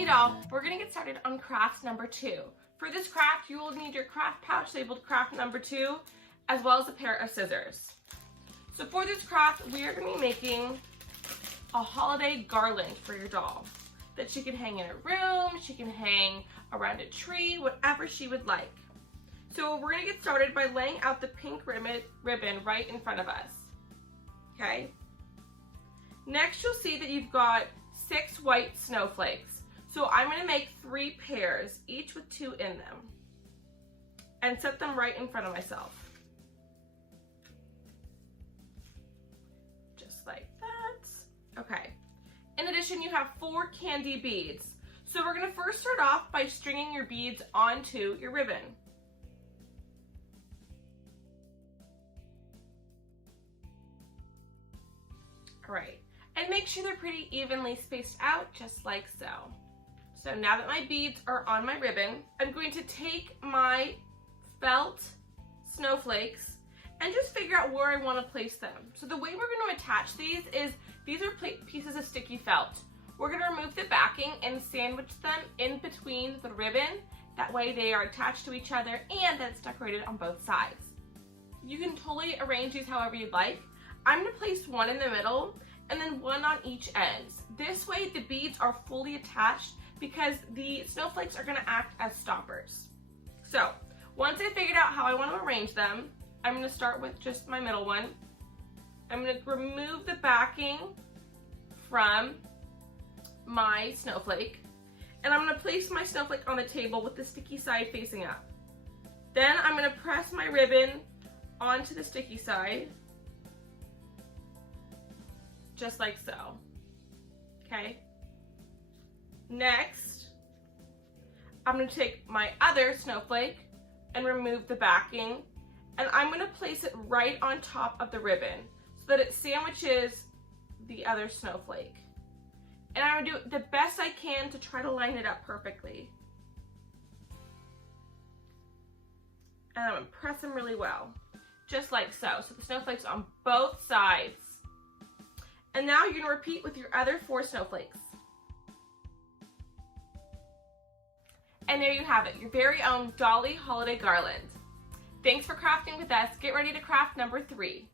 Hey doll, we're gonna get started on craft number 2. For this craft, you will need your craft pouch labeled craft number 2, as well as a pair of scissors. So for this craft, we are gonna be making a holiday garland for your doll that she can hang in her room, she can hang around a tree, whatever she would like. So we're gonna get started by laying out the pink ribbon right in front of us, okay? Next, you'll see that you've got 6 white snowflakes. So I'm gonna make 3 pairs, each with 2 in them, and set them right in front of myself. Just like that. Okay. In addition, you have 4 candy beads. So we're gonna first start off by stringing your beads onto your ribbon. All right. And make sure they're pretty evenly spaced out, just like so. So now that my beads are on my ribbon, I'm going to take my felt snowflakes and just figure out where I want to place them. So the way we're going to attach these are pieces of sticky felt. We're going to remove the backing and sandwich them in between the ribbon. That way they are attached to each other and that's decorated on both sides. You can totally arrange these however you'd like. I'm going to place one in the middle and then one on each end. This way the beads are fully attached because the snowflakes are gonna act as stoppers. So once I figured out how I want to arrange them, I'm gonna start with just my middle one. I'm gonna remove the backing from my snowflake and I'm gonna place my snowflake on the table with the sticky side facing up. Then I'm gonna press my ribbon onto the sticky side, just like so, okay? Next, I'm gonna take my other snowflake and remove the backing, and I'm gonna place it right on top of the ribbon so that it sandwiches the other snowflake. And I'm gonna do the best I can to try to line it up perfectly. And I'm gonna press them really well, just like so. So the snowflakes on both sides. And now you're gonna repeat with your other 4 snowflakes. And there you have it, your very own Dolly Holiday Garland. Thanks for crafting with us. Get ready to craft number 3.